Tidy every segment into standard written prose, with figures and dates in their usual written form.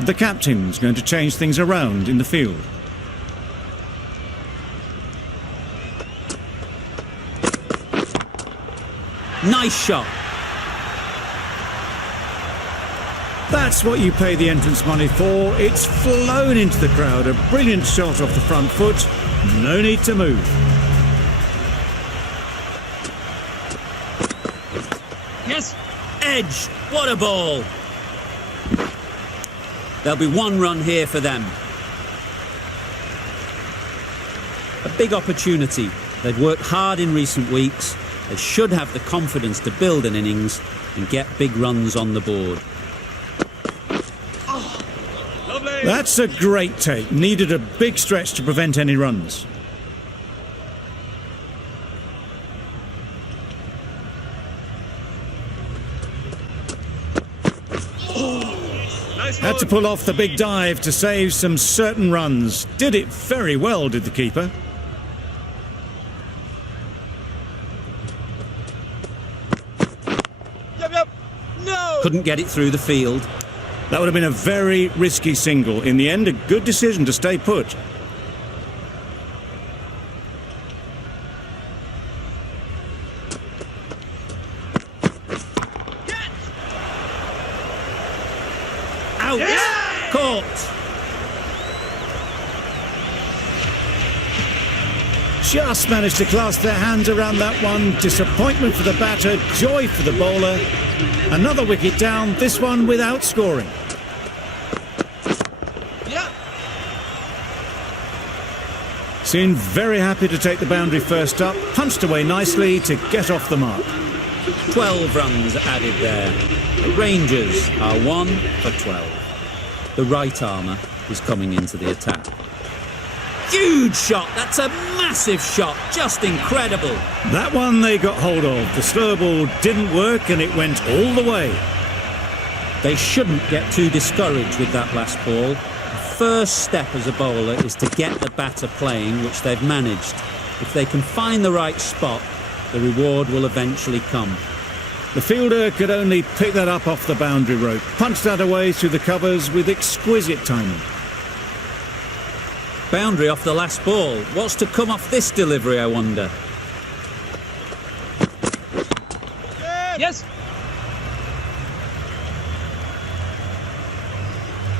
The captain's going to change things around in the field. Nice shot. That's what you pay the entrance money for. It's flown into the crowd. A brilliant shot off the front foot. No need to move. Yes. Edge. What a ball. There'll be one run here for them. A big opportunity. They've worked hard in recent weeks. They should have the confidence to build an innings and get big runs on the board. That's a great take. Needed a big stretch to prevent any runs. Had to pull off the big dive to save some certain runs. Did it very well, did the keeper. No! Couldn't get it through the field. That would have been a very risky single. In the end, a good decision to stay put. Out! Yeah! Caught! Just managed to clasp their hands around that one. Disappointment for the batter, joy for the bowler. Another wicket down, this one without scoring. Yeah. Seemed very happy to take the boundary first up. Punched away nicely to get off the mark. 12 runs added there. The Rangers are 1 for 12. The right armour is coming into the attack. Huge shot! That's a massive shot! Just incredible! That one they got hold of. The slow ball didn't work and it went all the way. They shouldn't get too discouraged with that last ball. The first step as a bowler is to get the batter playing, which they've managed. If they can find the right spot, the reward will eventually come. The fielder could only pick that up off the boundary rope. Punched that away through the covers with exquisite timing. Boundary off the last ball. What's to come off this delivery, I wonder? Yes!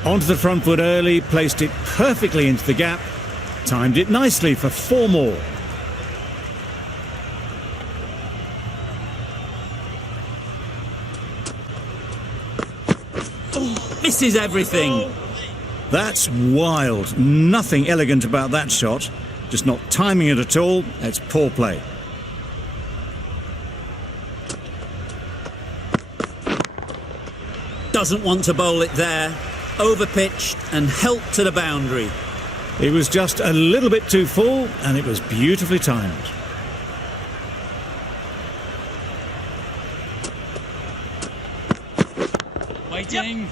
Onto the front foot early, placed it perfectly into the gap. Timed it nicely for 4 more. Misses everything. That's wild. Nothing elegant about that shot. Just not timing it at all. It's poor play. Doesn't want to bowl it there. Overpitched and helped to the boundary. It was just a little bit too full and it was beautifully timed. Waiting. Yep.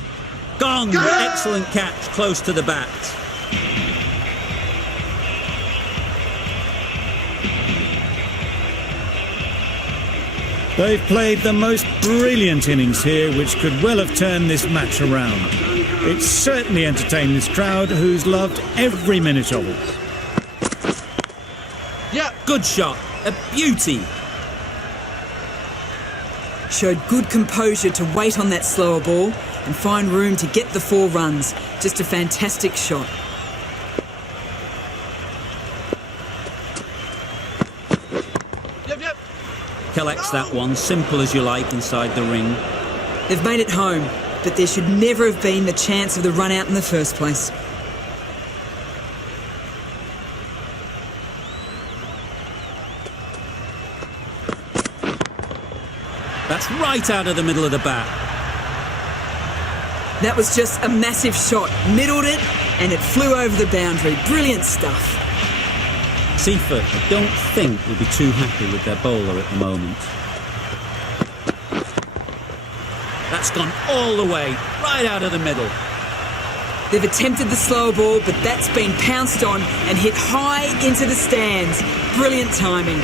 Gone! Go! Excellent catch, close to the bat. They've played the most brilliant innings here, which could well have turned this match around. It certainly entertained this crowd, who's loved every minute of it. Yeah, good shot. A beauty. Showed good composure to wait on that slower ball and find room to get the 4 runs. Just a fantastic shot. Yep. Collects that one, simple as you like, inside the ring. They've made it home, but there should never have been the chance of the run out in the first place. That's right out of the middle of the bat. That was just a massive shot. Middled it, and it flew over the boundary. Brilliant stuff. Seaford, I don't think, will be too happy with their bowler at the moment. That's gone all the way, right out of the middle. They've attempted the slower ball, but that's been pounced on and hit high into the stands. Brilliant timing.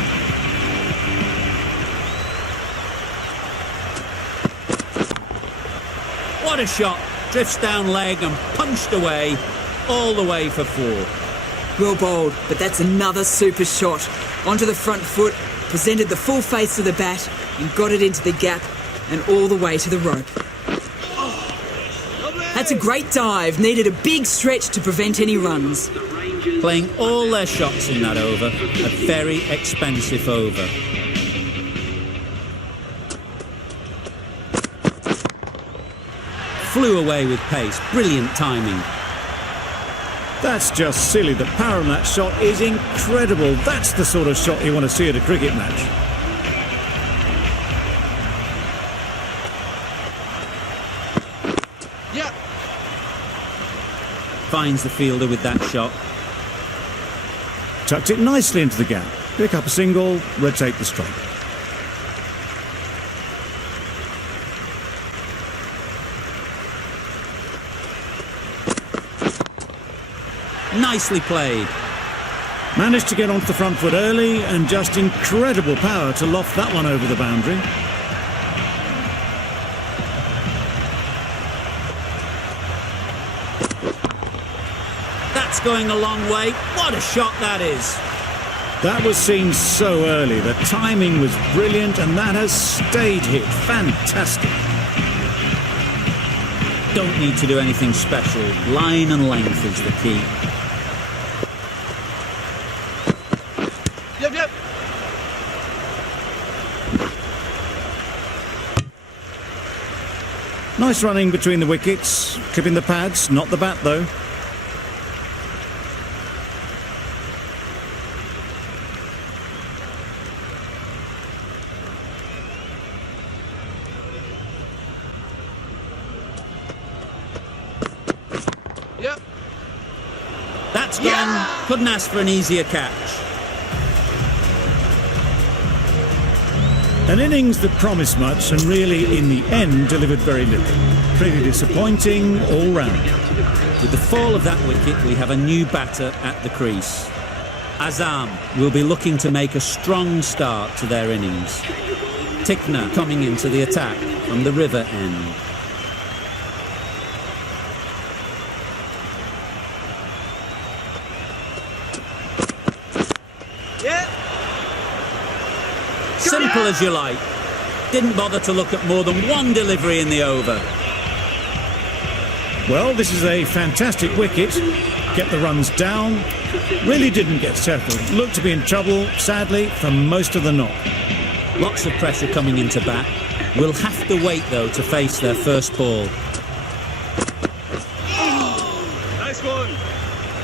What a shot! drifts down leg and punched away, all the way for 4. Well bowled, but that's another super shot. Onto the front foot, presented the full face of the bat and got it into the gap and all the way to the rope. That's a great dive, needed a big stretch to prevent any runs. Playing all their shots in that over, a very expensive over. Flew away with pace, brilliant timing. That's just silly. The power on that shot is incredible. That's the sort of shot you want to see at a cricket match. Yeah. Finds the fielder with that shot. Tucked it nicely into the gap. Pick up a single, rotate the strike. Nicely played. Managed to get onto the front foot early and just incredible power to loft that one over the boundary. That's going a long way. What a shot that is. That was seen so early. The timing was brilliant and that has stayed hit. Fantastic. Don't need to do anything special. Line and length is the key. Yep. Nice running between the wickets. Clipping the pads, not the bat though. Yep. That's gone. Couldn't ask for an easier catch. An innings that promised much and really, in the end, delivered very little. Pretty disappointing all round. With the fall of that wicket, we have a new batter at the crease. Azam will be looking to make a strong start to their innings. Tickner coming into the attack from the river end. Simple as you like. Didn't bother to look at more than one delivery in the over. Well, this is a fantastic wicket. Kept the runs down. Really didn't get settled. Looked to be in trouble, sadly, for most of the knock. Lots of pressure coming into bat. Will have to wait, though, to face their first ball. Nice one.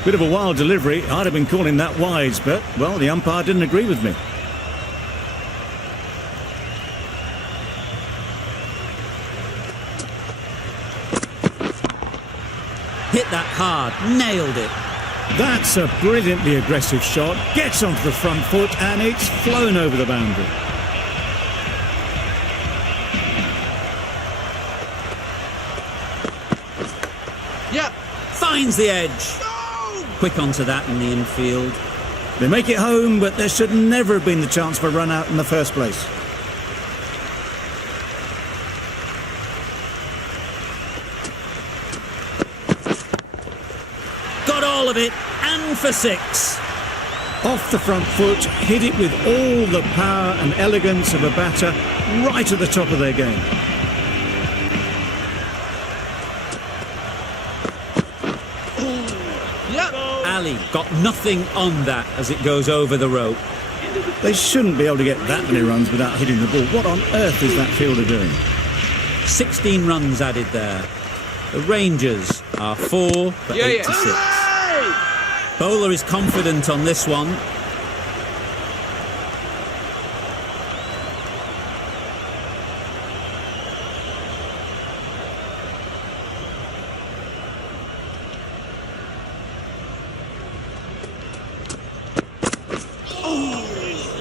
Bit of a wild delivery. I'd have been calling that wise, but, well, the umpire didn't agree with me. Hit that hard, nailed it. That's a brilliantly aggressive shot. Gets onto the front foot and it's flown over the boundary. Yep. Finds the edge. Quick onto that in the infield. They make it home, but there should never have been the chance for a run out in the first place. Got all of it, and for 6. Off the front foot, hit it with all the power and elegance of a batter right at the top of their game. Yep. Ali got nothing on that as it goes over the rope. They shouldn't be able to get that many runs without hitting the ball. What on earth is that fielder doing? 16 runs added there. The Rangers are 4 for 8 to 6. Bowler is confident on this one.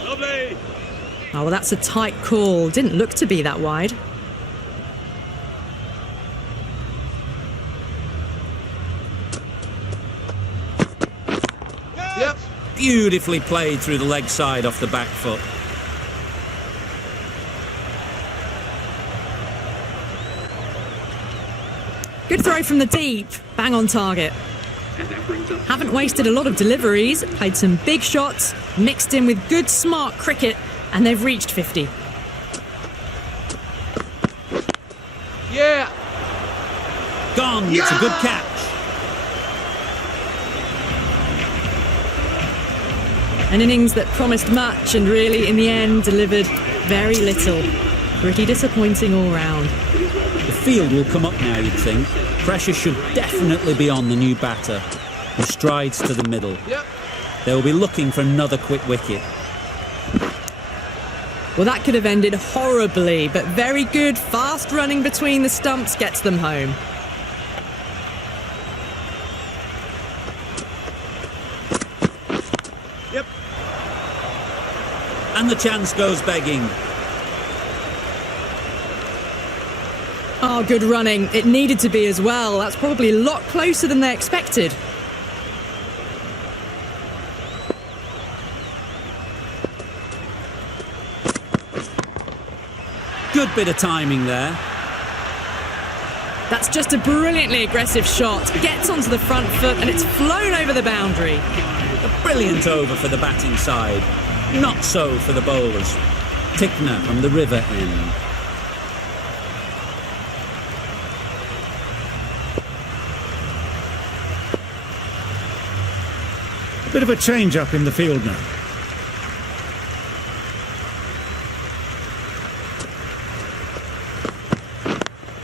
Lovely. Oh, well, that's a tight call. Didn't look to be that wide. Yep. Beautifully played through the leg side off the back foot. Good throw from the deep. Bang on target. Haven't wasted a lot of deliveries, played some big shots, mixed in with good smart cricket, and they've reached 50. Yeah. Gone. It's a good catch. An innings that promised much and really, in the end, delivered very little. Pretty disappointing all round. The field will come up now, you'd think. Pressure should definitely be on the new batter, who strides to the middle. Yep. They'll be looking for another quick wicket. Well, that could have ended horribly, but very good, fast running between the stumps gets them home. Yep. And the chance goes begging. Oh, good running. It needed to be as well. That's probably a lot closer than they expected. Good bit of timing there. That's just a brilliantly aggressive shot. Gets onto the front foot and it's flown over the boundary. A brilliant over for the batting side. Not so for the bowlers. Tickner from the river end. A bit of a change-up in the field now.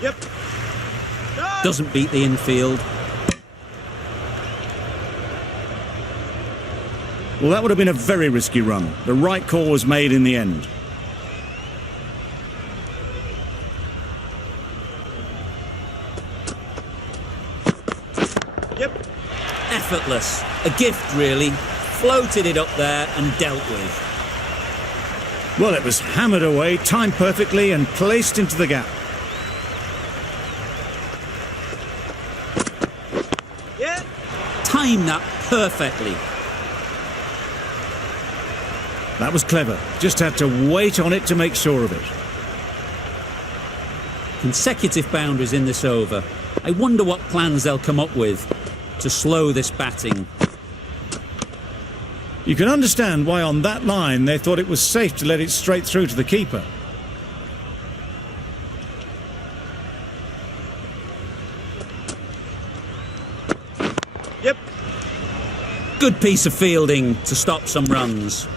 Yep. Doesn't beat the infield. Well, that would have been a very risky run. The right call was made in the end. Yep. Effortless. A gift, really. Floated it up there and dealt with. Well, it was hammered away, timed perfectly and placed into the gap. Yeah. Timed that perfectly. That was clever. Just had to wait on it to make sure of it. Consecutive boundaries in this over. I wonder what plans they'll come up with to slow this batting. You can understand why on that line they thought it was safe to let it straight through to the keeper. Yep. Good piece of fielding to stop some runs.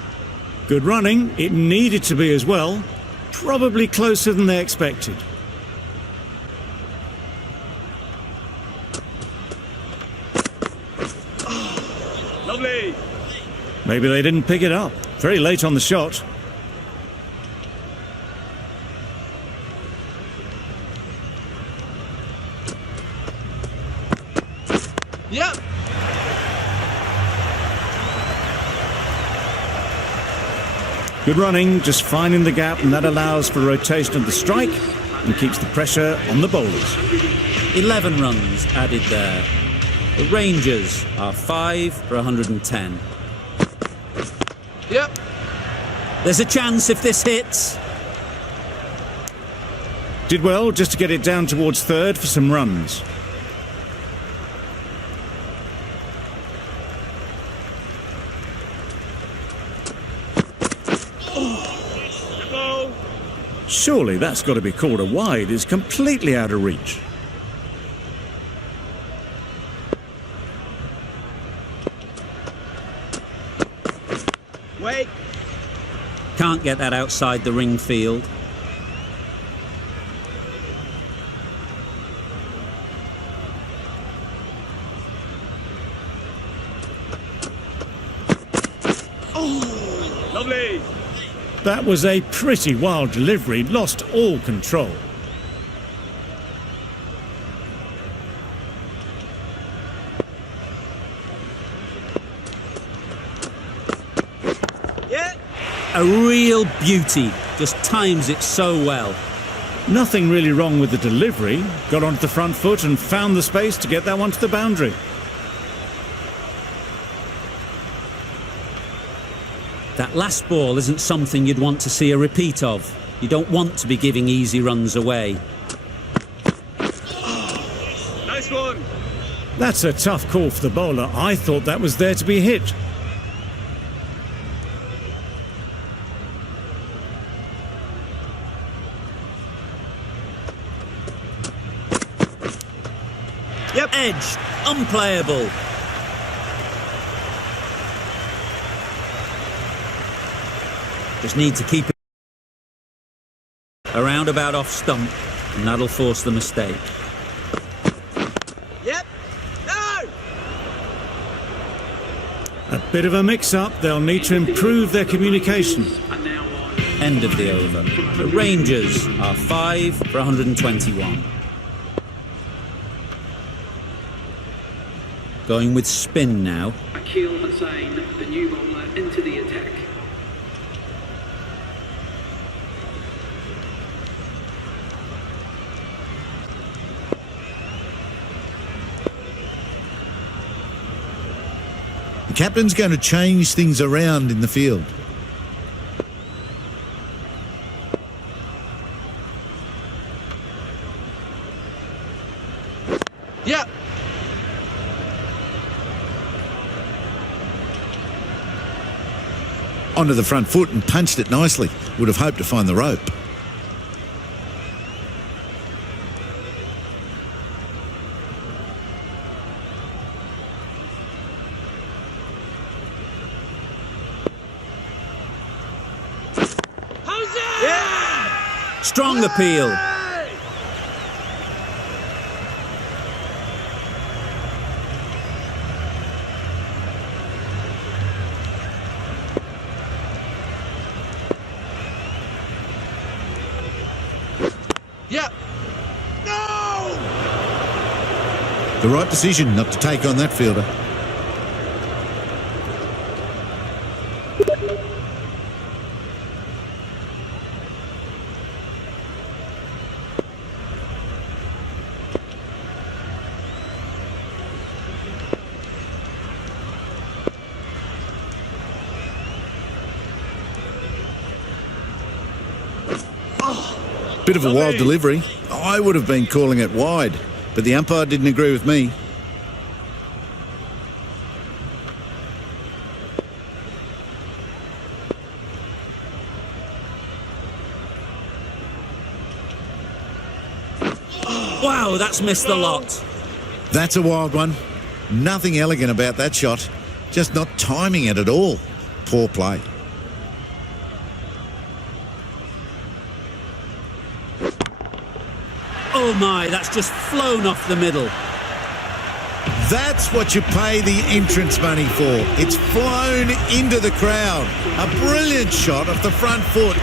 Good running. It needed to be as well. Probably closer than they expected. Lovely. Maybe they didn't pick it up. Very late on the shot. Yep. Good running, just finding the gap, and that allows for rotation of the strike and keeps the pressure on the bowlers. 11 runs added there. The Rangers are 5 for 110. Yep. There's a chance if this hits. Did well just to get it down towards third for some runs. Go. Surely that's got to be called a wide. It's completely out of reach. Wait. Can't get that outside the ring field. Lovely. That was a pretty wild delivery, lost all control. Yeah. A real beauty. Just times it so well. Nothing really wrong with the delivery. Got onto the front foot and found the space to get that one to the boundary. That last ball isn't something you'd want to see a repeat of. You don't want to be giving easy runs away. Nice one. That's a tough call for the bowler. I thought that was there to be hit. Yep. Edge, unplayable. Just need to keep it around about off stump, and that'll force the mistake. Yep. No. A bit of a mix-up. They'll need to improve their communication. End of the over. The Rangers are 5 for 121. Going with spin now. Akil Hussain, the new bowler, into the attack. The captain's going to change things around in the field. Yep. Onto the front foot and punched it nicely. Would have hoped to find the rope. Strong appeal. Yep. No. The right decision not to take on that fielder. Bit of a wild delivery. I would have been calling it wide, but the umpire didn't agree with me. Wow, that's missed the lot. That's a wild one. Nothing elegant about that shot. Just not timing it at all. Poor play. Oh my, that's just flown off the middle. That's what you pay the entrance money for. It's flown into the crowd. A brilliant shot off the front foot.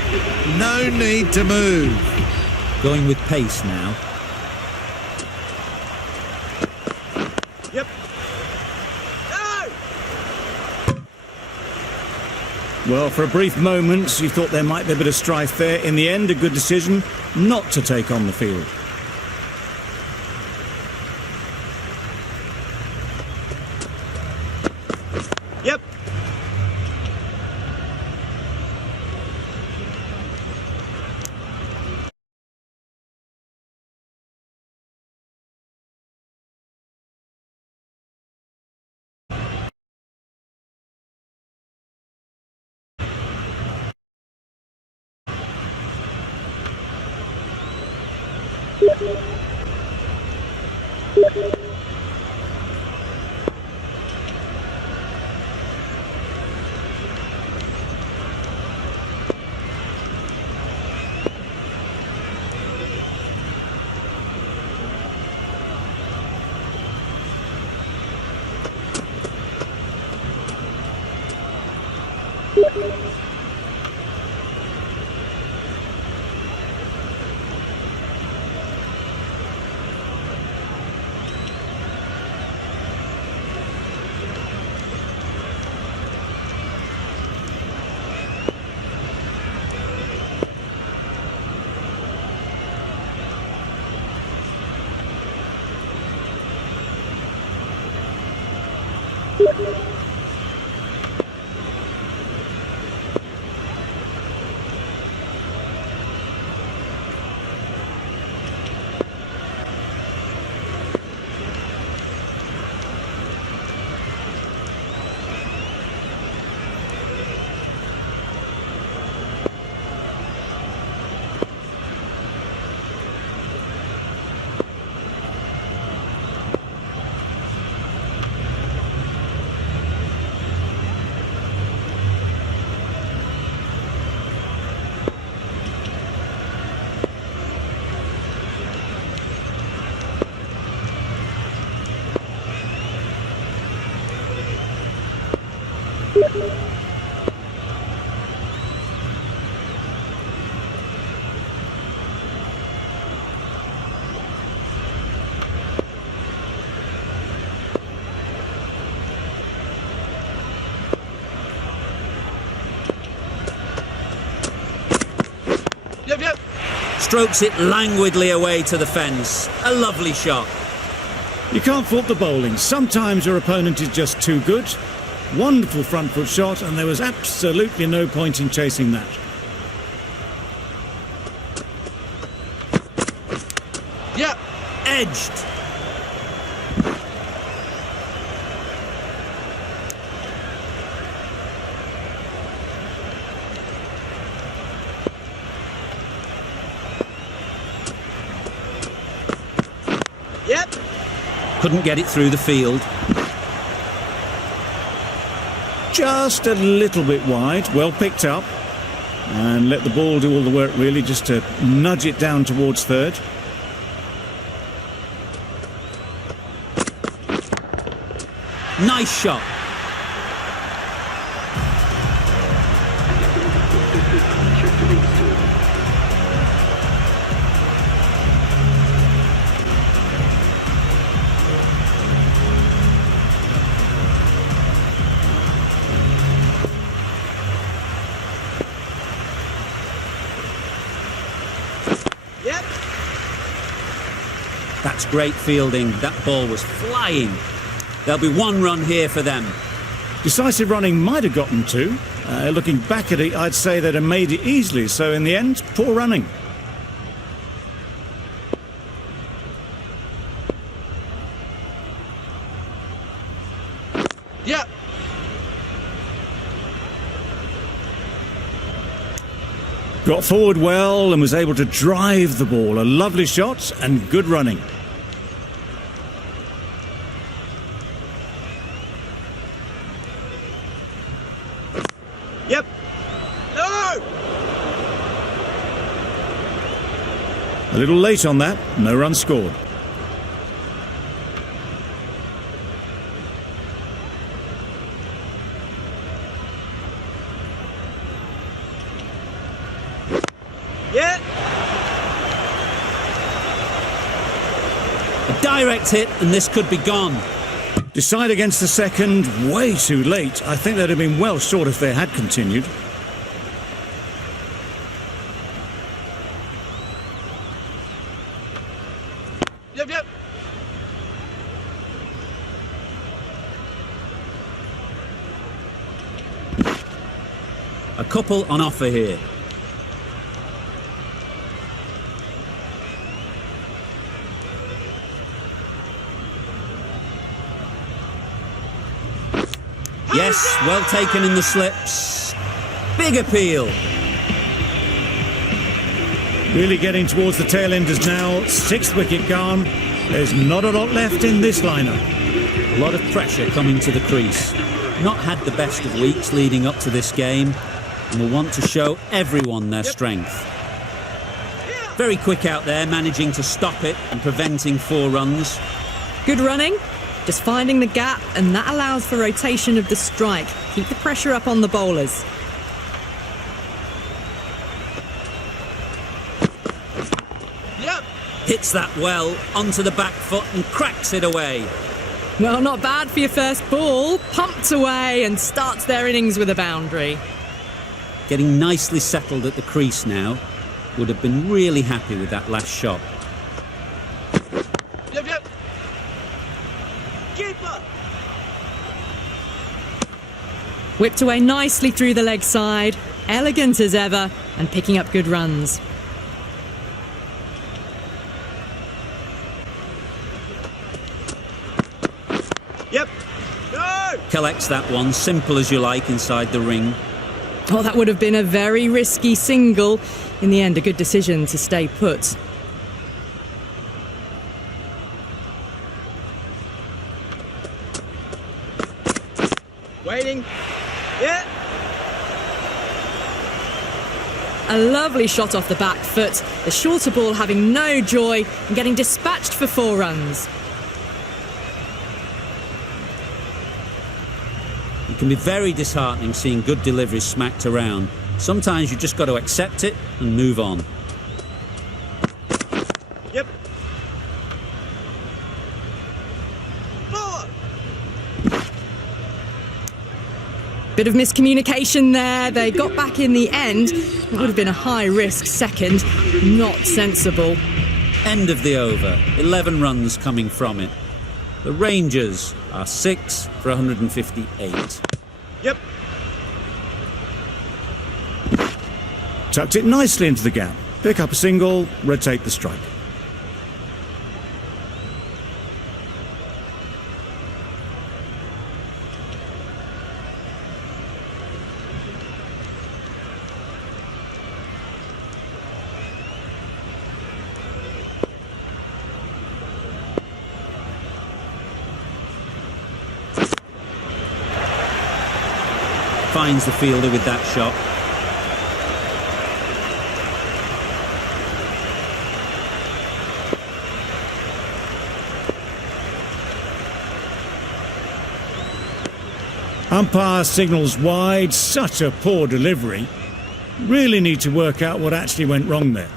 No need to move. Going with pace now. Yep. No. Well, for a brief moment, you thought there might be a bit of strife there. In the end, a good decision not to take on the field. Yep. Yep, yep. Strokes it languidly away to the fence. A lovely shot. You can't fault the bowling. Sometimes your opponent is just too good. Wonderful front foot shot, and there was absolutely no point in chasing that. Yep. Edged. Yep. Couldn't get it through the field. Just a little bit wide, well picked up. And let the ball do all the work really, just to nudge it down towards third. Nice shot. Yep. That's great fielding. That ball was flying. There'll be one run here for them. Decisive running might have gotten two. Looking back at it, I'd say they'd have made it easily. So in the end, poor running. Yep. Got forward well and was able to drive the ball. A lovely shot and good running. Yep. No! A little late on that, no run scored. Yeah. A direct hit, and this could be gone. Decide against the second, way too late. I think they'd have been well short if they had continued. Yep, yep. A couple on offer here. Yes, well taken in the slips. Big appeal. Really getting towards the tail enders now. Sixth wicket gone. There's not a lot left in this lineup. A lot of pressure coming to the crease. Not had the best of weeks leading up to this game, and will want to show everyone their strength. Very quick out there, managing to stop it and preventing 4 runs. Good running, just finding the gap, and that allows for rotation of the strike. Keep the pressure up on the bowlers. Yep. Hits that well onto the back foot and cracks it away. Well, not bad for your first ball. Pumped away and starts their innings with a boundary. Getting nicely settled at the crease now. Would have been really happy with that last shot. Yep, yep. Keeper. Whipped away nicely through the leg side. Elegant as ever and picking up good runs. Yep. No! Collects that one, simple as you like, inside the ring. Oh, that would have been a very risky single. In the end, a good decision to stay put. Waiting. Yeah. A lovely shot off the back foot. The shorter ball having no joy and getting dispatched for 4 runs. can be very disheartening seeing good deliveries smacked around. Sometimes you just got to accept it and move on. Yep. Forward. Bit of miscommunication there. They got back in the end. It would have been a high-risk second. Not sensible. End of the over. 11 runs coming from it. The Rangers are 6 for 158. Yep. Tucked it nicely into the gap. Pick up a single, rotate the strike. Finds the fielder with that shot. Umpire signals wide. Such a poor delivery. Really need to work out what actually went wrong there.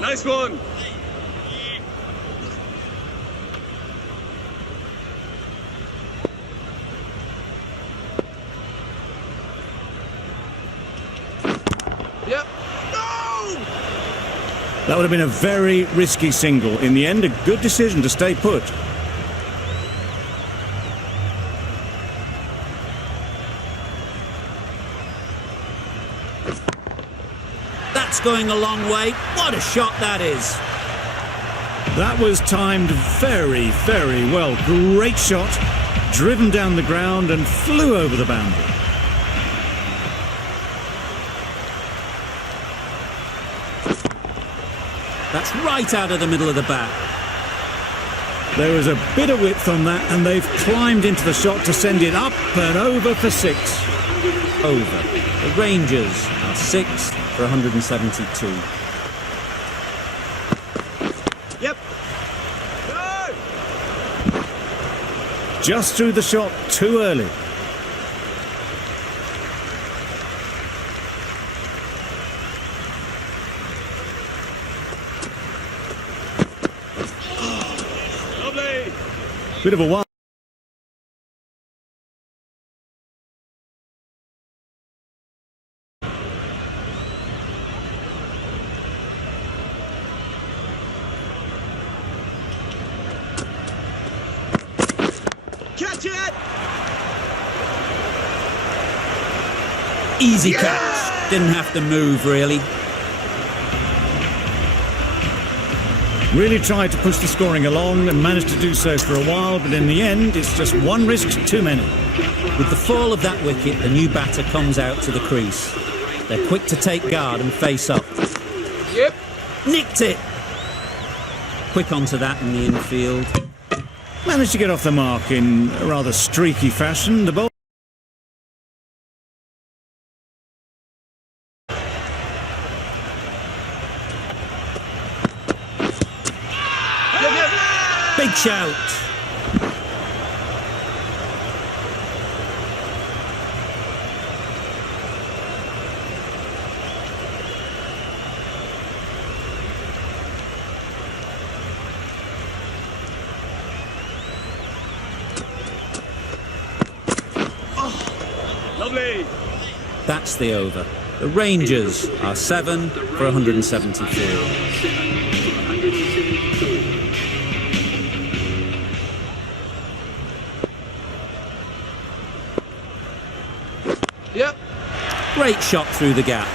Nice one. Yep. No! That would have been a very risky single. In the end, a good decision to stay put. That's going a long way. What a shot that is. That was timed very, very well. Great shot. Driven down the ground and flew over the boundary. That's right out of the middle of the bat. There was a bit of width on that, and they've climbed into the shot to send it up and over for 6. Over. The Rangers are 6 for 172. Yep. No! Just threw the shot too early. Lovely. Bit of a wild. Catch it! Easy catch. Didn't have to move, really. Really tried to push the scoring along and managed to do so for a while, but in the end, it's just one risk too many. With the fall of that wicket, the new batter comes out to the crease. They're quick to take guard and face up. Yep. Nicked it. Quick onto that in the infield. Managed to get off the mark in a rather streaky fashion. The ball. Big shout. Lovely. That's the over. The Rangers are 7 for 174. Yep. Great shot through the gap.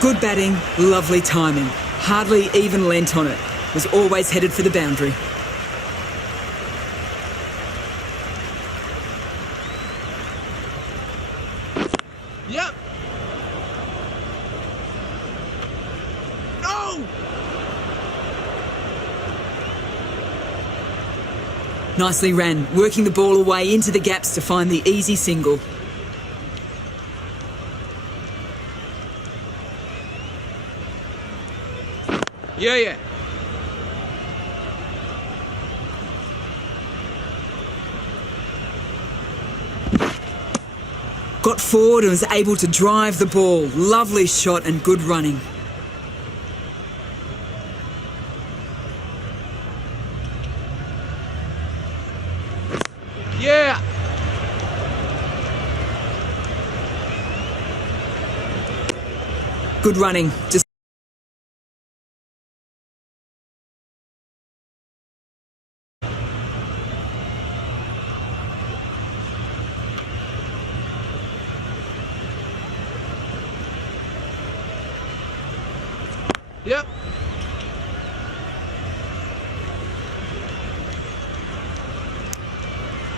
Good batting, lovely timing. Hardly even lent on it. Was always headed for the boundary. Yep. No! Nicely ran, working the ball away into the gaps to find the easy single. Yeah. got forward and was able to drive the ball. Lovely shot and good running. Yeah. Good running. Just Yep.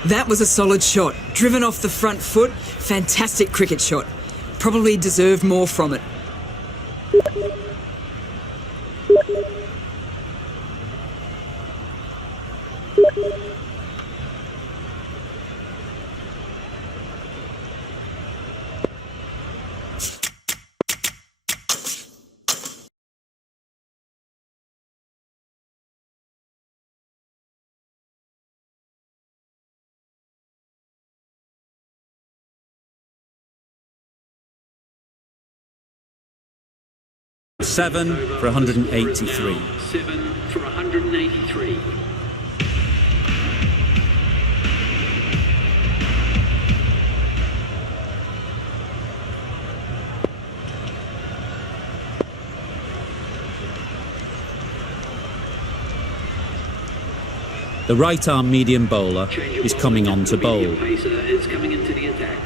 That was a solid shot. Driven off the front foot. Fantastic cricket shot. Probably deserved more from it. Seven for 183. 7 for 183. The right arm medium bowler Change of is coming on to the bowl. medium pacer is coming into the attack.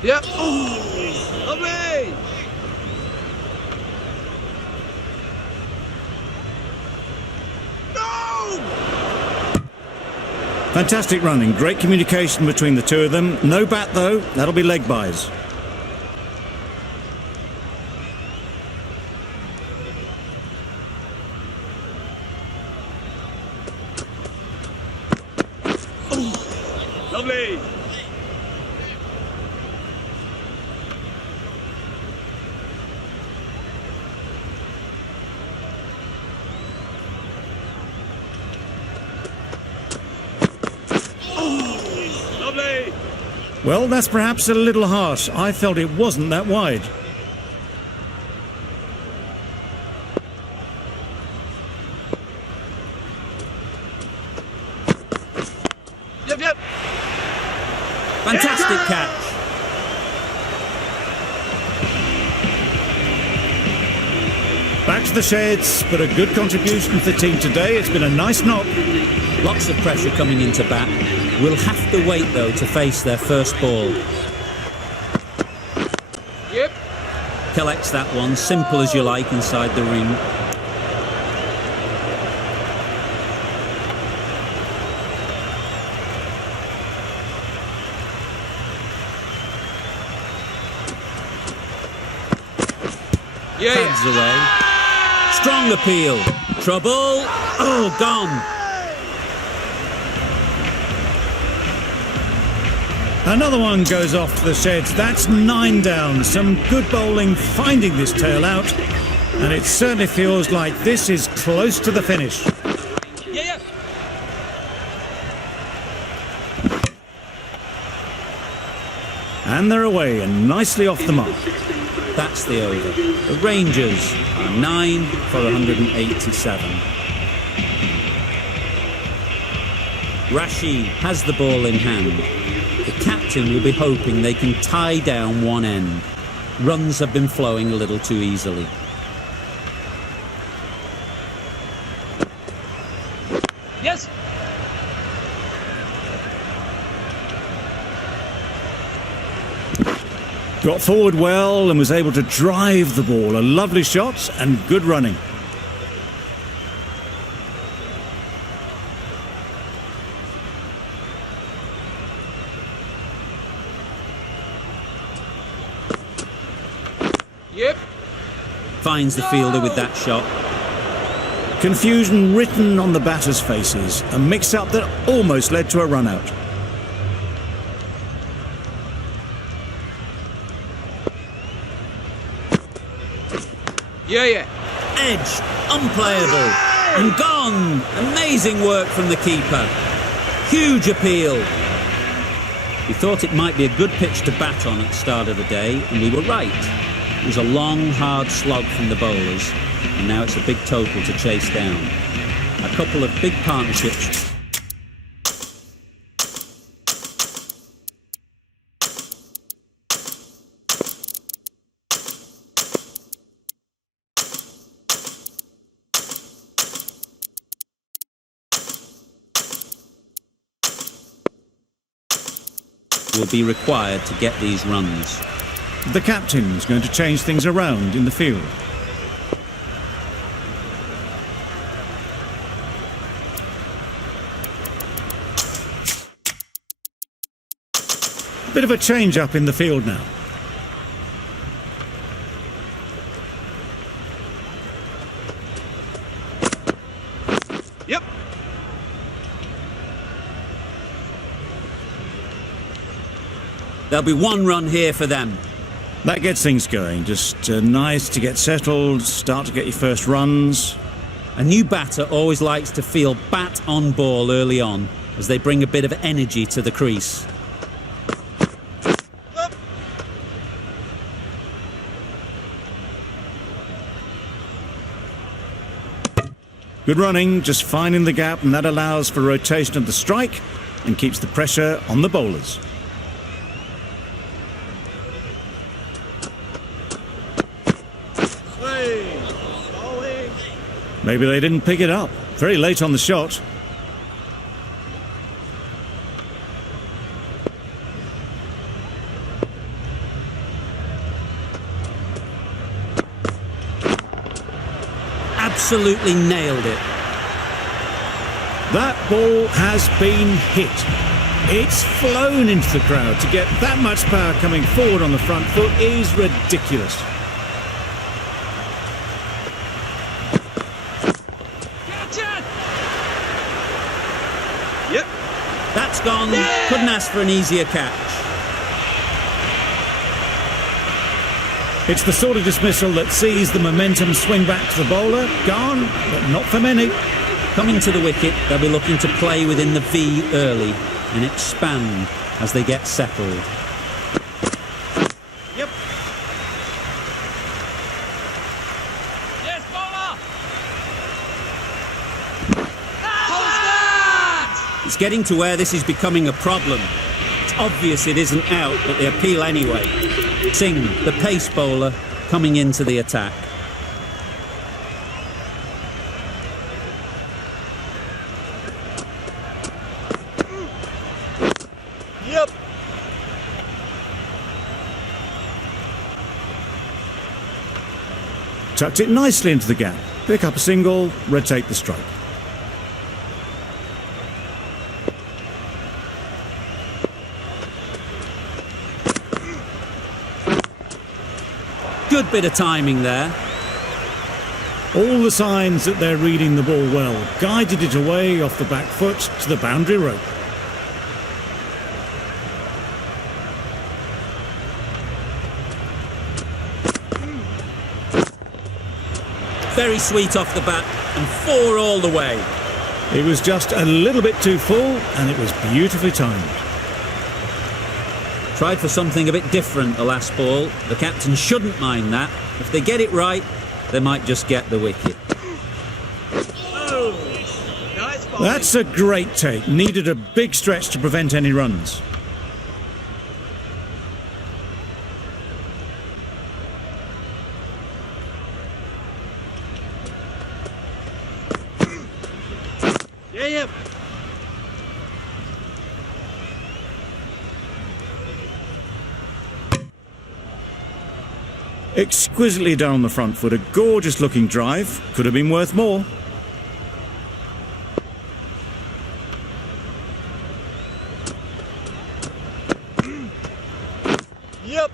Yep. Oh, lovely. No! Fantastic running, great communication between the two of them. No bat though, that'll be leg byes. Lovely. Lovely. Well, that's perhaps a little harsh. I felt it wasn't that wide. Yep, yep. Fantastic catch. Back to the sheds, but a good contribution for the team today. It's been a nice knock. Lots of pressure coming into bat. Will have to wait though to face their first ball. Yep. Collects that one, simple as you like inside the ring. Yeah, Pads yeah. away. Strong appeal. Trouble. Oh, gone. Another one goes off to the sheds. That's 9 down. Some good bowling finding this tail out. And it certainly feels like this is close to the finish. Yeah, yeah. And they're away and nicely off the mark. That's the over. The Rangers are 9 for 187. Rashid has the ball in hand. The captain will be hoping they can tie down one end. Runs have been flowing a little too easily. Yes. Got forward well and was able to drive the ball. A lovely shot and good running. Yep. Finds the fielder with that shot. Confusion written on the batters' faces. A mix-up that almost led to a run-out. Yeah, yeah. Edge, unplayable, and gone. Amazing work from the keeper. Huge appeal. We thought it might be a good pitch to bat on at the start of the day, and we were right. It was a long, hard slog from the bowlers, and now it's a big total to chase down. A couple of big partnerships. Will be required to get these runs. The captain's going to change things around in the field. Bit of a change up in the field now. Yep. There'll be one run here for them. That gets things going. Just nice to get settled, start to get your first runs. A new batter always likes to feel bat on ball early on, as they bring a bit of energy to the crease. Good running, just finding the gap, and that allows for rotation of the strike and keeps the pressure on the bowlers. Maybe they didn't pick it up. Very late on the shot. Absolutely nailed it. That ball has been hit. It's flown into the crowd. To get that much power coming forward on the front foot is ridiculous. Yep. That's gone. Couldn't ask for an easier catch. It's the sort of dismissal that sees the momentum swing back to the bowler. Gone, but not for many. Coming to the wicket, they'll be looking to play within the V early and expand as they get settled. Yep. Yes, bowler. It's getting to where this is becoming a problem. It's obvious it isn't out, but they appeal anyway. Singh, the pace bowler, coming into the attack. Yep. Tucked it nicely into the gap. Pick up a single, rotate the strike. Good bit of timing there. All the signs that they're reading the ball well. Guided it away off the back foot to the boundary rope. Very sweet off the bat and 4 all the way. It was just a little bit too full and it was beautifully timed. Tried for something a bit different the last ball. The captain shouldn't mind that. If they get it right, they might just get the wicket. Nice bowling. That's a great take. Needed a big stretch to prevent any runs. Yep. Exquisitely done on the front foot. A gorgeous looking drive. Could have been worth more. Yep.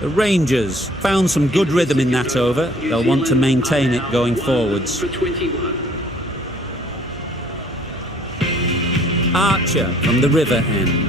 The Rangers found some good rhythm in that over. They'll want to maintain it going forwards. For 21. Archer from the river end.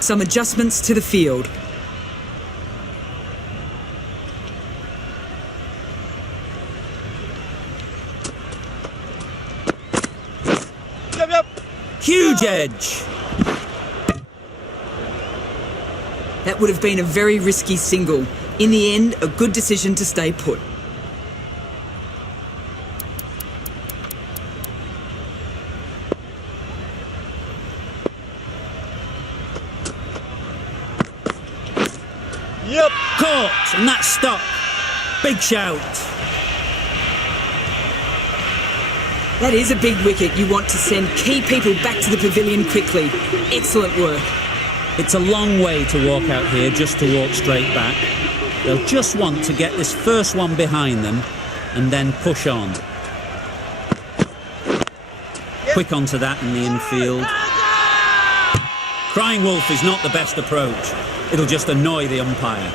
Some adjustments to the field. Yep. Huge edge. That would have been a very risky single. In the end, a good decision to stay put. Yep. Caught, and that's stop. Big shout. That is a big wicket. You want to send key people back to the pavilion quickly. Excellent work. It's a long way to walk out here just to walk straight back. They'll just want to get this first one behind them and then push on. Quick onto that in the infield. Crying wolf is not the best approach. It'll just annoy the umpire.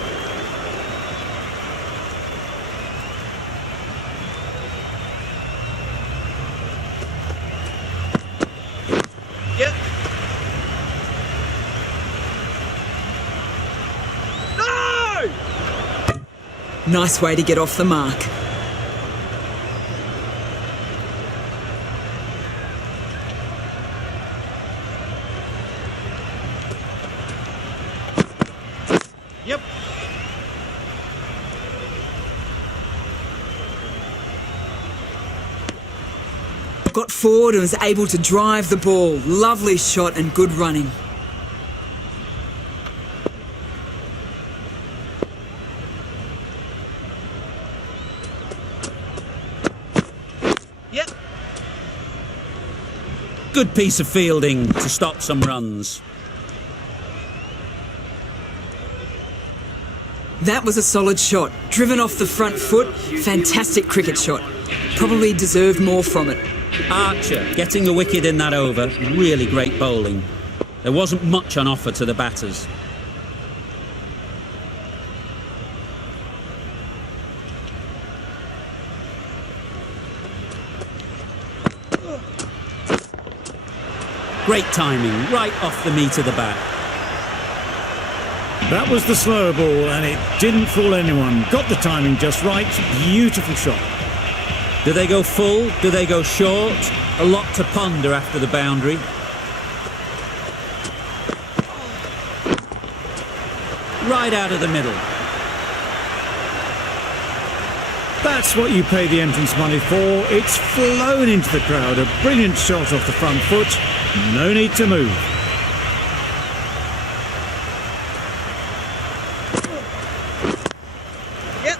Yep. No! Nice way to get off the mark. Yep. Got forward and was able to drive the ball. Lovely shot and good running. Yep. Good piece of fielding to stop some runs. That was a solid shot. Driven off the front foot. Fantastic cricket shot. Probably deserved more from it. Archer getting the wicket in that over. Really great bowling. There wasn't much on offer to the batters. Great timing, right off the meat of the bat. That was the slower ball and it didn't fool anyone. Got the timing just right. Beautiful shot. Do they go full? Do they go short? A lot to ponder after the boundary. right out of the middle. That's what you pay the entrance money for. It's flown into the crowd. A brilliant shot off the front foot. No need to move. Yep.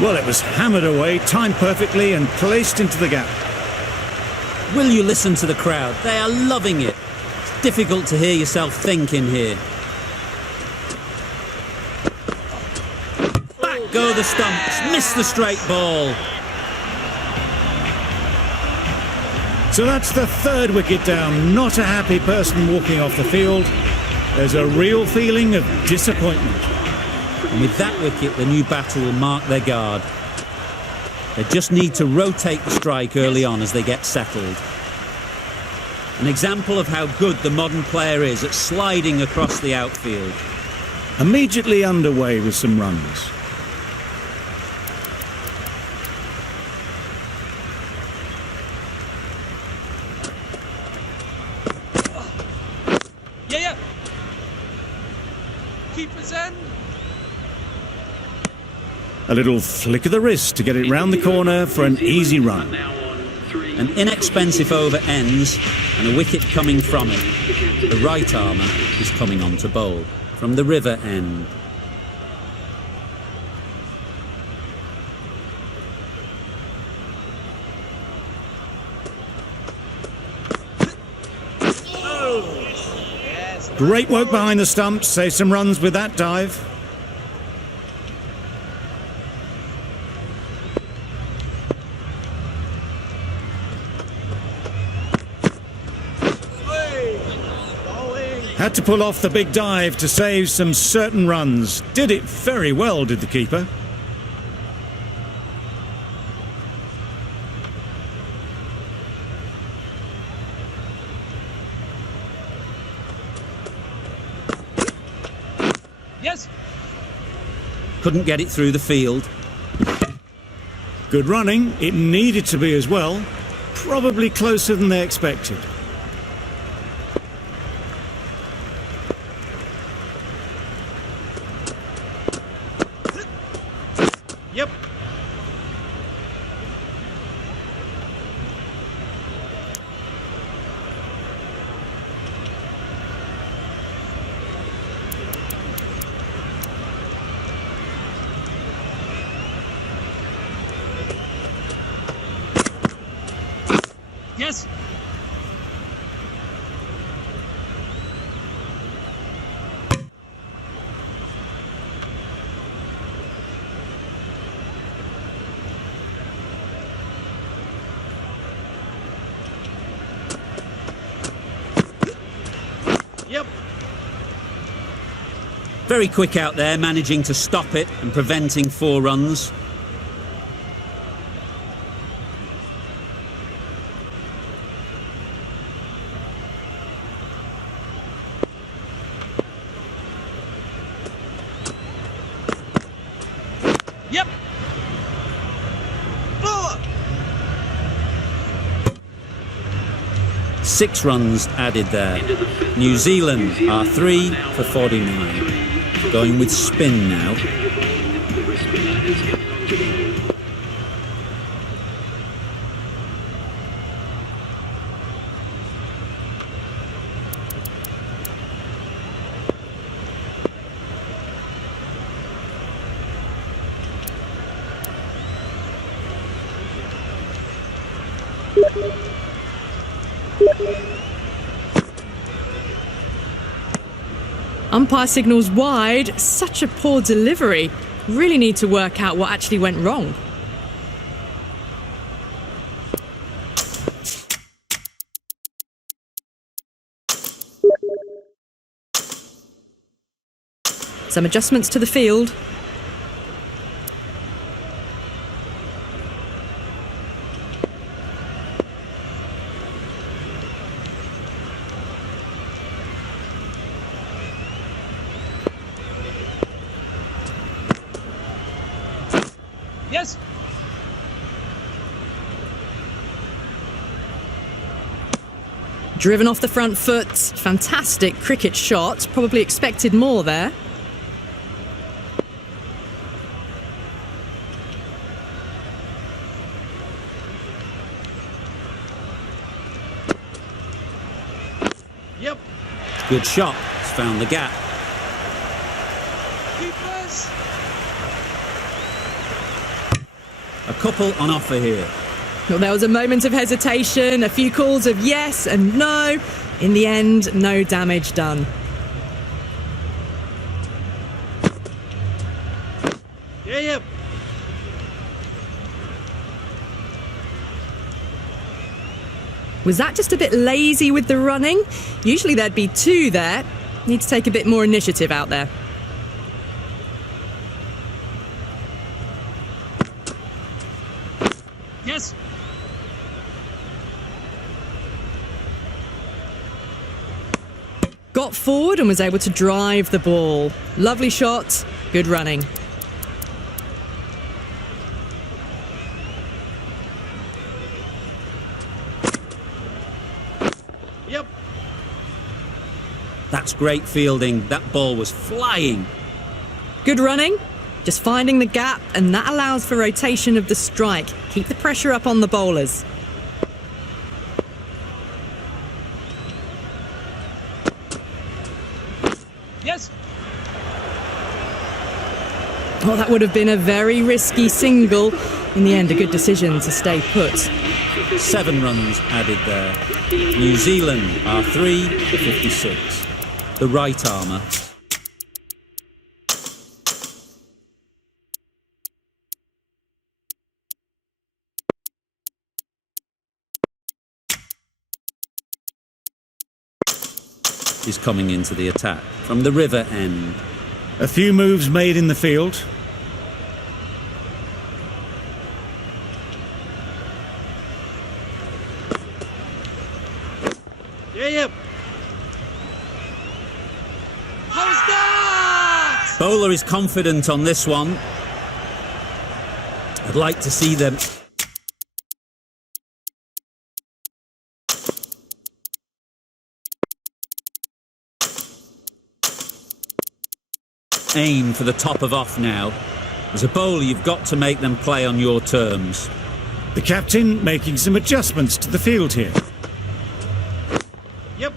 Well, it was hammered away, timed perfectly and placed into the gap. Will you listen to the crowd? They are loving it. It's difficult to hear yourself think in here. Back go the stumps, miss the straight ball. So that's the third wicket down. Not a happy person walking off the field. There's a real feeling of disappointment. And with that wicket, the new batter will mark their guard. They just need to rotate the strike early on as they get settled. An example of how good the modern player is at sliding across the outfield. Immediately underway with some runs. Yeah. Keeper's end. A little flick of the wrist to get it round the corner for an easy run. Now on 3. An inexpensive over ends and a wicket coming from it. The right armour is coming on to bowl from the river end. Great work behind the stumps. Save some runs with that dive. Had to pull off the big dive to save some certain runs. Did it very well, did the keeper. Yes. Couldn't get it through the field. Good running. It needed to be as well. Probably closer than they expected. Yep. Yes. Yep. Very quick out there, managing to stop it and preventing 4 runs. Yep. Four. 6 runs added there. New Zealand are 3 for 49. Going with spin now. The spinner is coming on to bowl. Umpire signals wide. Such a poor delivery. Really need to work out what actually went wrong. Some adjustments to the field. Yes. Driven off the front foot. Fantastic cricket shot. Probably expected more there. Yep. Good shot. He's found the gap. Keepers. A couple on offer here. Well, there was a moment of hesitation, a few calls of yes and no. In the end, no damage done. Yeah, yep. Was that just a bit lazy with the running? Usually there'd be two there. Need to take a bit more initiative out there. Yes. Got forward and was able to drive the ball. Lovely shot, good running. Yep. That's great fielding. That ball was flying. Good running, just finding the gap, and that allows for rotation of the strike. Keep the pressure up on the bowlers. Yes. Oh, that would have been a very risky single. In the end, a good decision to stay put. 7 runs added there. New Zealand are 3 for 56. The right armour is coming into the attack from the river end. A few moves made in the field. Yeah, yep. How's that? Bowler is confident on this one. I'd like to see them aim for the top of off now. As a bowler, you've got to make them play on your terms. The captain making some adjustments to the field here. Yep.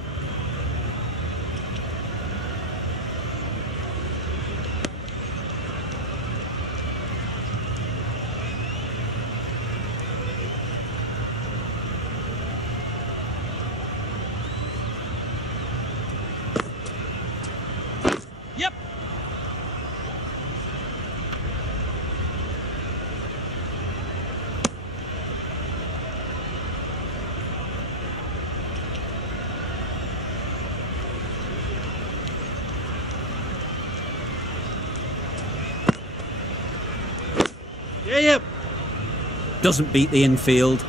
Yep. Yeah, yep. Doesn't beat the infield.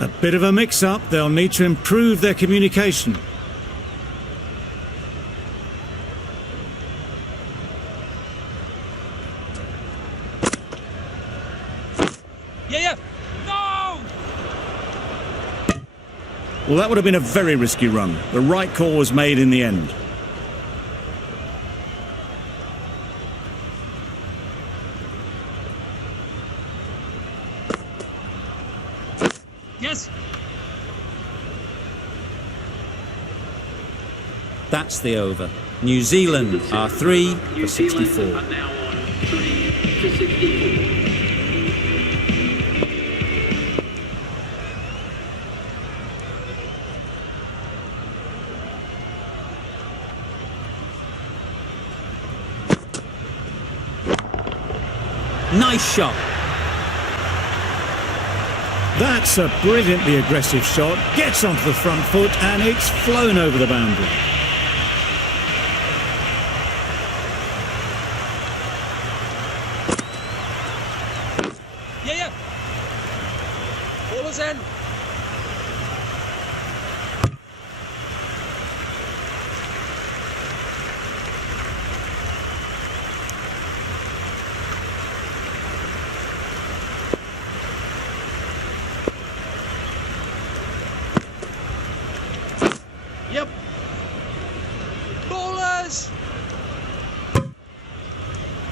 A bit of a mix-up. They'll need to improve their communication. Yeah, yeah. No! Well, that would have been a very risky run. The right call was made in the end. Yes. That's the over. New Zealand are 3 for 64. Are now on 3 for 64. Nice shot. That's a brilliantly aggressive shot. Gets onto the front foot and it's flown over the boundary. Yeah, yeah. Ballers in.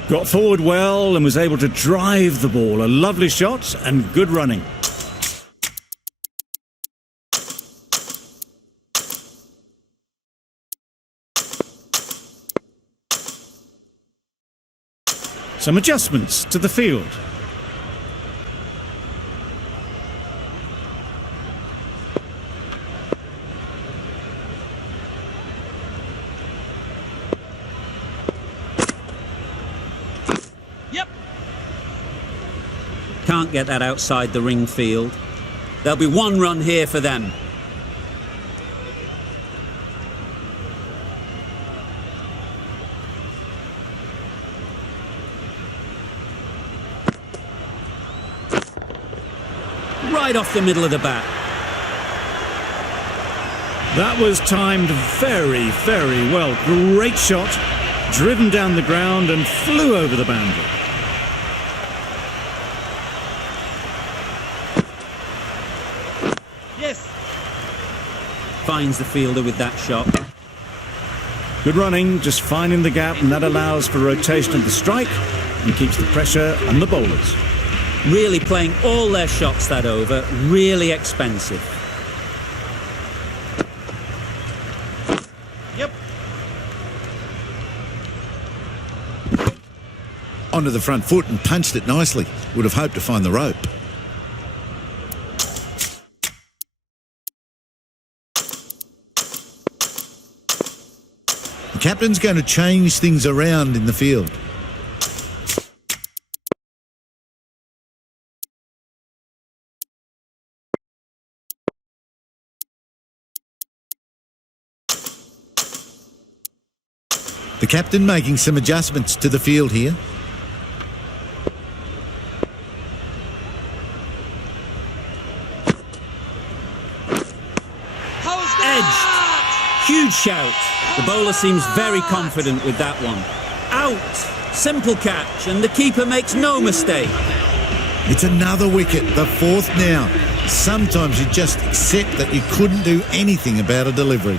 Got forward well and was able to drive the ball. A lovely shot and good running. Some adjustments to the field. Yep. Can't get that outside the ring field. There'll be one run here for them. Right off the middle of the bat. That was timed very, very well. Great shot, driven down the ground and flew over the boundary. Yes. Finds the fielder with that shot. Good running, just finding the gap, and that allows for rotation of the strike and keeps the pressure on the bowlers. Really playing all their shots that over. Really expensive. Yep. Onto the front foot and punched it nicely. Would have hoped to find the rope. The captain's going to change things around in the field. The captain making some adjustments to the field here. How's that? Edged. Huge shout. The bowler seems very confident with that one. Out. Simple catch, and the keeper makes no mistake. It's another wicket, the fourth now. Sometimes you just accept that you couldn't do anything about a delivery.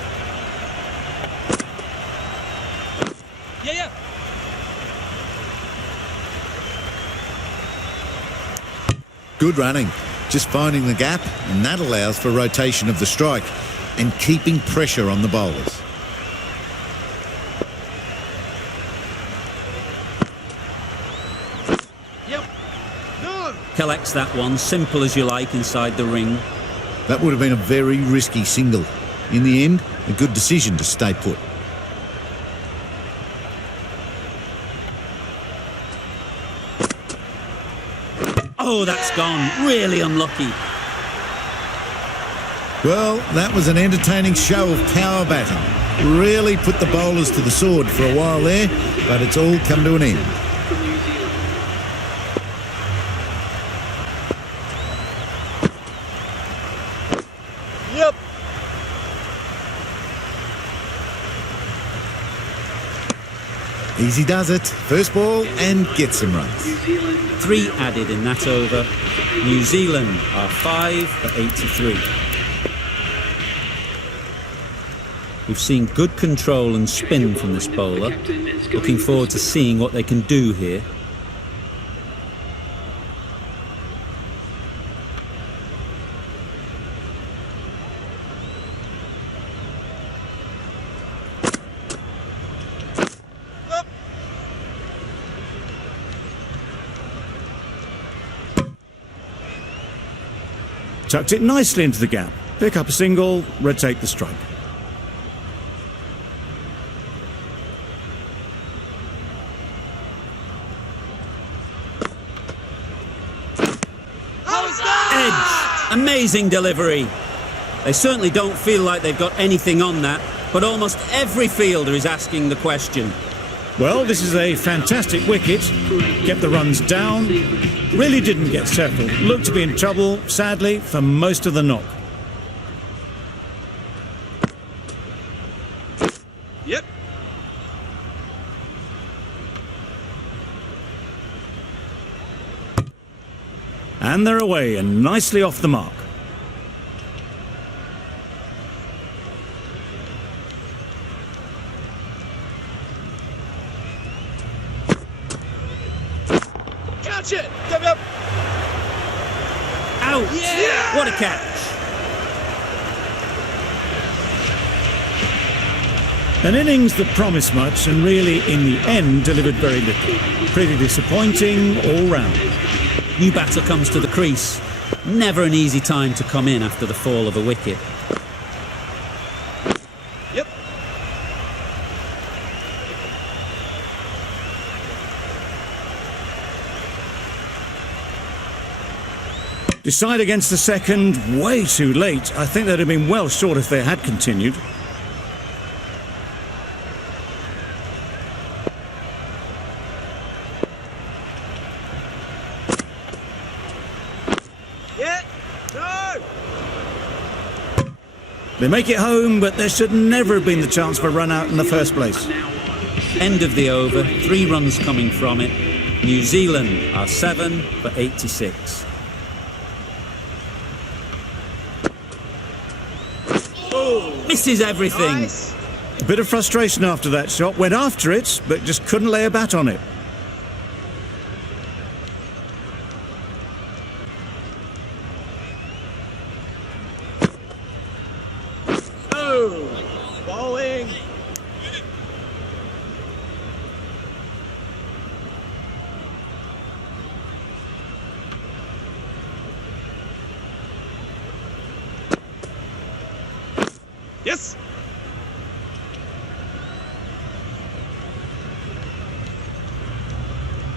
Yeah, yeah. Good running, just finding the gap, and that allows for rotation of the strike and keeping pressure on the bowlers. Yep. No. Collects that one, simple as you like, inside the ring. That would have been a very risky single. In the end, a good decision to stay put. Oh, that's gone. Really unlucky. Well, that was an entertaining show of power batting. Really put the bowlers to the sword for a while there, but it's all come to an end. From New Zealand. Yep. Easy does it. First ball and gets some runs. New Zealand. 3 added in that over. New Zealand are 5 for 83. We've seen good control and spin from this bowler. Looking forward to seeing what they can do here. Tucked it nicely into the gap. Pick up a single, rotate the strike. How's that? Edge. Amazing delivery. They certainly don't feel like they've got anything on that, but almost every fielder is asking the question. Well, this is a fantastic wicket. Kept the runs down. Really didn't get settled. Looked to be in trouble, sadly, for most of the knock. Yep. And they're away and nicely off the mark. Touch it. Yep, yep. Out! Yeah! What a catch! An innings that promised much and really, in the end, delivered very little. Pretty disappointing all round. New batter comes to the crease. Never an easy time to come in after the fall of a wicket. Yep. Decide against the second, way too late. I think they'd have been well short if they had continued. Yeah. No. They make it home, but there should never have been the chance for a run out in the first place. End of the over, 3 runs coming from it. New Zealand are 7 for 86. Misses everything. Nice. A bit of frustration after that shot. Went after it, but just couldn't lay a bat on it. Oh. Bowling. Yes.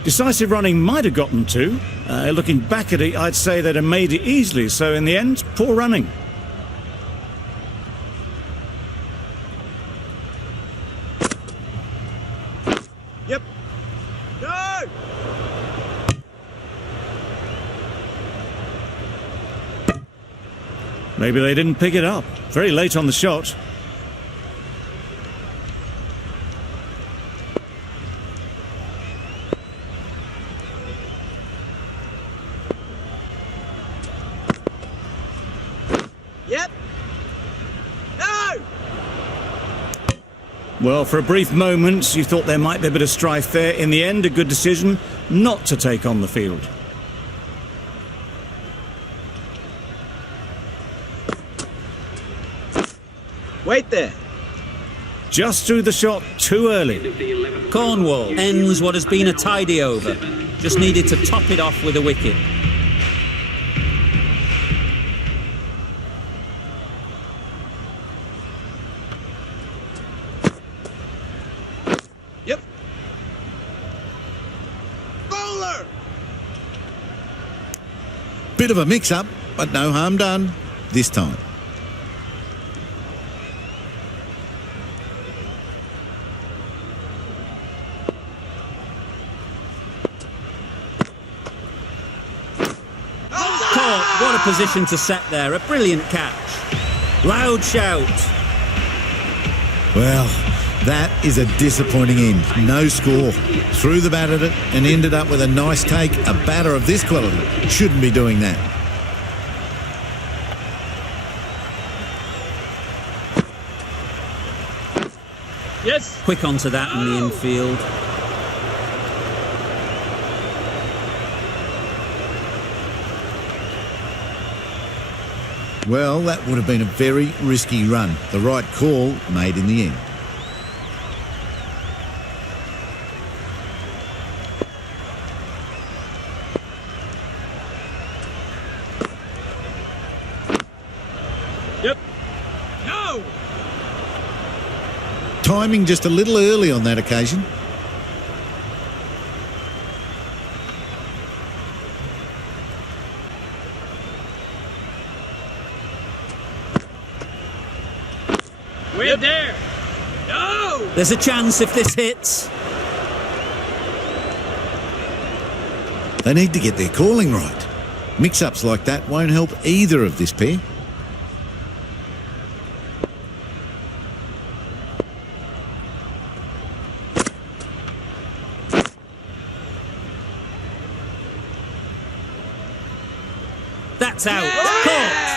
Decisive running might have gotten two. Looking back at it, I'd say they'd have made it easily. So in the end, poor running. Yep. No. Maybe they didn't pick it up. Very late on the shot. Yep. No. Well, for a brief moment, you thought there might be a bit of strife there. In the end, a good decision not to take on the field. Wait there. Just threw the shot too early. Cornwall ends what has been a tidy over. Just needed to top it off with a wicket. Yep. Bowler. Bit of a mix-up, but no harm done this time. Caught. What a position to set there. A brilliant catch. Loud shout. Well, that is a disappointing end. No score. Threw the bat at it and ended up with a nice take. A batter of this quality shouldn't be doing that. Yes. Quick onto that in the infield. Well, that would have been a very risky run. The right call made in the end. Yep. No. Timing just a little early on that occasion. We're there. No. There's a chance if this hits. They need to get their calling right. Mix-ups like that won't help either of this pair. That's out. Caught.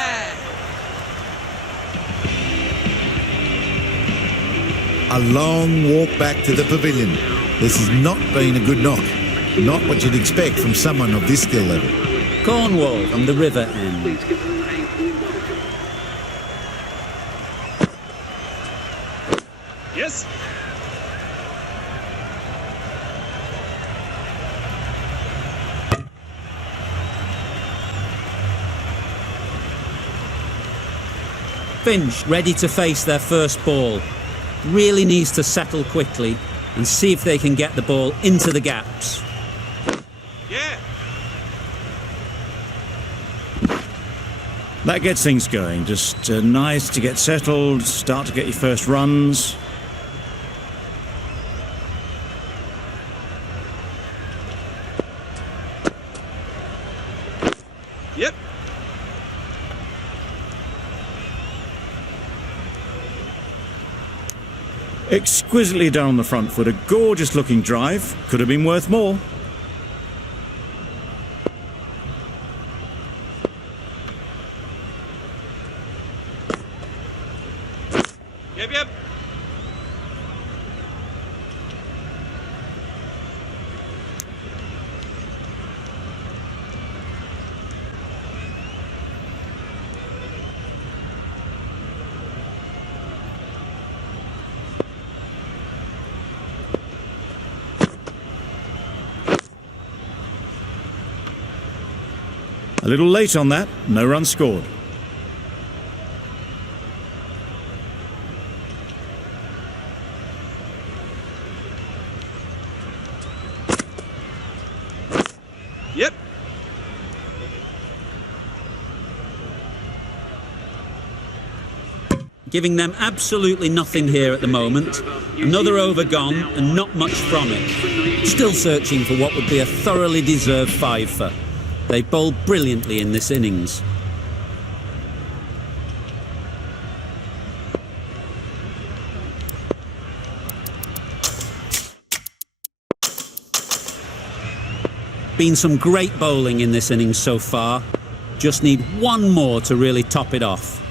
A long walk back to the pavilion. This has not been a good knock. Not what you'd expect from someone of this skill level. Cornwall from the river end. Please give them a warm welcome. Yes. Finch ready to face their first ball. Really needs to settle quickly and see if they can get the ball into the gaps. Yeah. That gets things going. Just nice to get settled, start to get your first runs. Yep. Exquisitely done on the front foot. A gorgeous looking drive. Could have been worth more. Yep, yep. A little late on that. No run scored. Yep. Giving them absolutely nothing here at the moment. Another over gone and not much from it. Still searching for what would be a thoroughly deserved fiver. They bowled brilliantly in this innings. Been some great bowling in this innings so far. Just need one more to really top it off.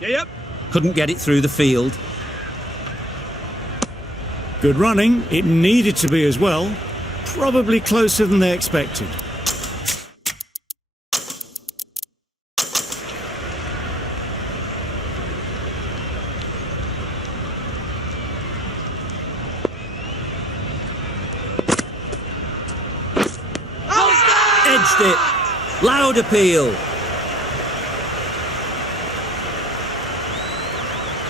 Yeah, yep. Couldn't get it through the field. Good running. It needed to be as well. Probably closer than they expected. Edged it. Loud appeal.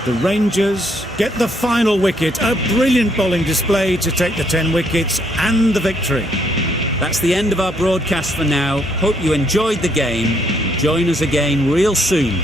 The Rangers get the final wicket. A brilliant bowling display to take the 10 wickets and the victory. That's the end of our broadcast for now. Hope you enjoyed the game. Join us again real soon.